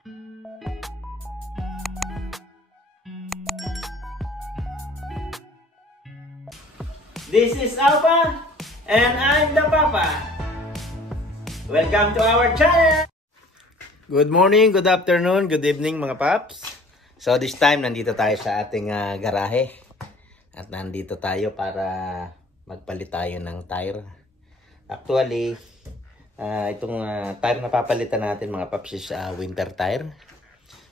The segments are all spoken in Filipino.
This is Alpha, and I'm the Papa. Welcome to our channel! Good morning, good afternoon, good evening mga paps. So this time, nandito tayo sa ating garahe. At nandito tayo para magpalit tayo ng tire. Actually, itong tire na papalitan natin mga paps is winter tire.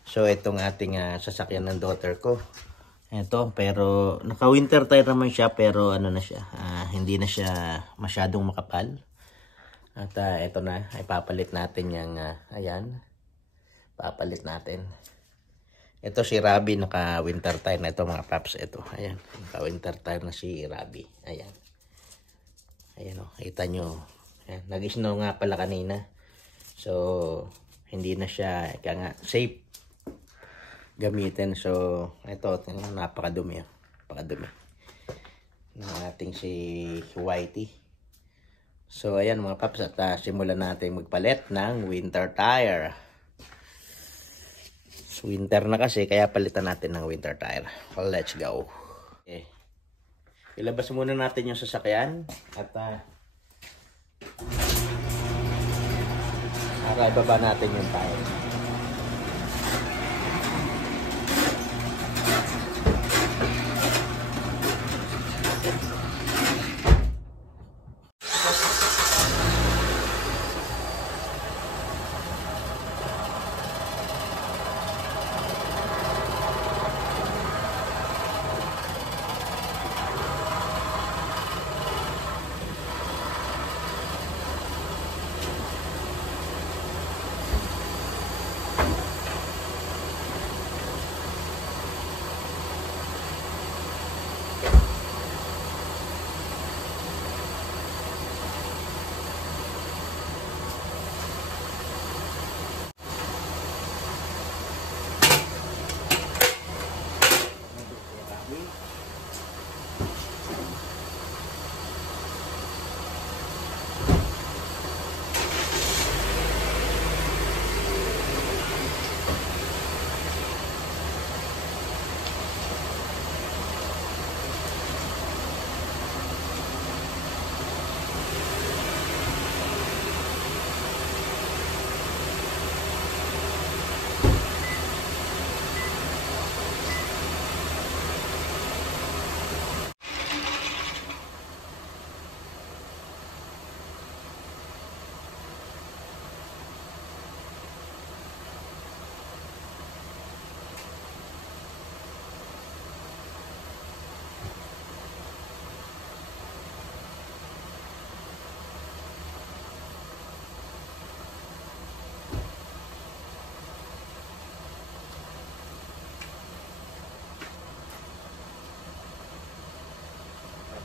So itong ating sasakyan ng daughter ko. Ito, pero naka-winter tire naman siya, pero ano na siya, hindi na siya masyadong makapal. At ito na, ay papalit natin yung, ayan, papalit natin. Ito si Rabi, naka-winter tire na ito mga paps. Ito, ayan, naka-winter tire na si Rabi. Ayan. Ayan o, kita nyo. Ayan, nag-snow nga pala kanina. So, hindi na siya, kaya nga, safe gamitin. So ito, napakadumi, napakadumi ng ating si Whitey. So ayan mga paps, at simulan natin magpalit ng winter tire. So, winter na kasi, kaya palitan natin ng winter tire. Well, let's go. Okay. Ilabas muna natin yung sasakyan at para ibaba natin yung tire.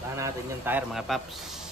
Tahan natin yung tire mga paps.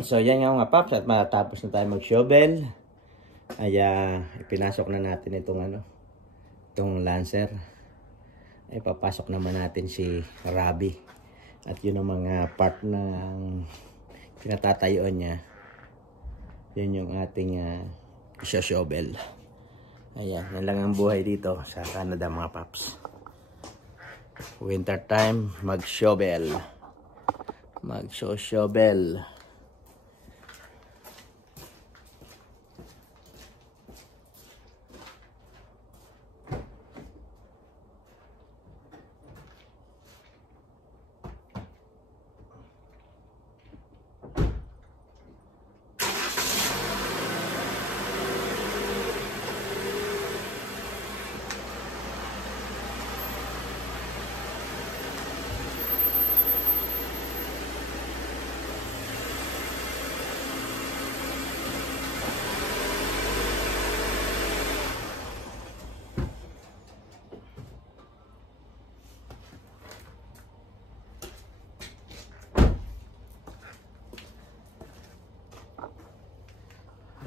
So yan nga mga paps, at matapos na tayo mag-shovel ay ipinasok na natin itong itong Lancer. Ay papasok naman natin si Robbie. At yun ang mga part ng pinatatayuan niya. Yun yung ating shovel. Ayan, yan lang ang buhay dito sa Canada mga paps. Winter time, mag-shovel. Mag-shovel.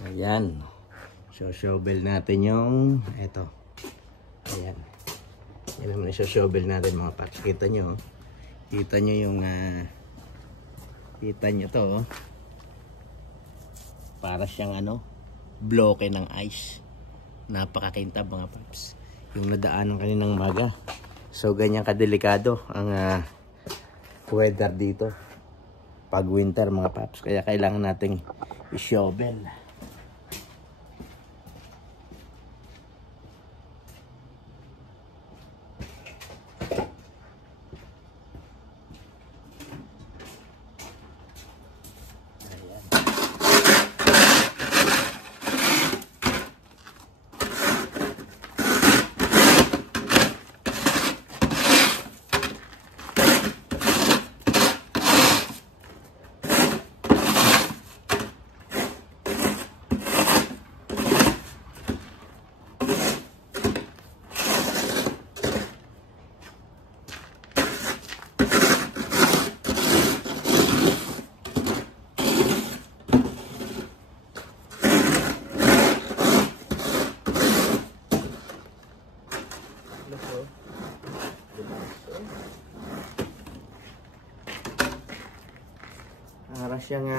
Ayan. So, shovel natin yung ito. Ayan. Yan naman yung shovel natin mga paps. Kita nyo. Kita nyo yung kita nyo to. Para siyang bloke ng ice. Napakakintab mga paps. Yung nadaanan kaninang maga. So, ganyan kadelikado ang weather dito. Pag winter mga paps. Kaya kailangan nating i-shovel. Para siyang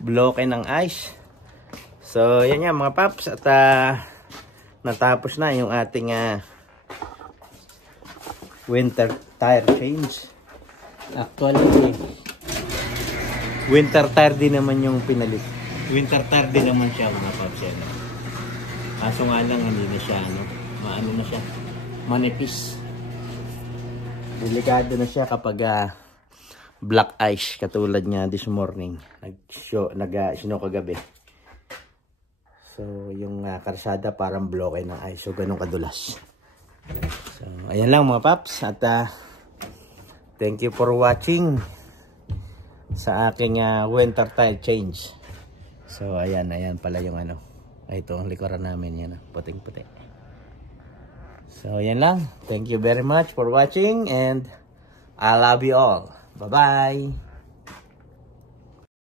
bloke ng ice. So yan nga mga paps. At natapos na yung ating winter tire change. Actually winter tire din naman yung pinalit. Winter tire din naman siya mga paps. Kaso nga lang hindi na siya maano na siya, manipis. Delikado na siya kapag black ice katulad niya this morning. Snow kagabi. So yung karsada parang bloke ng ice. So ganun kadulas. So ayan lang mga paps. At thank you for watching sa aking winter tire change. So ayan pala yung ito ang likuran namin yan, puting puti. So yan lang. Thank you very much for watching and I love you all. Bye-bye.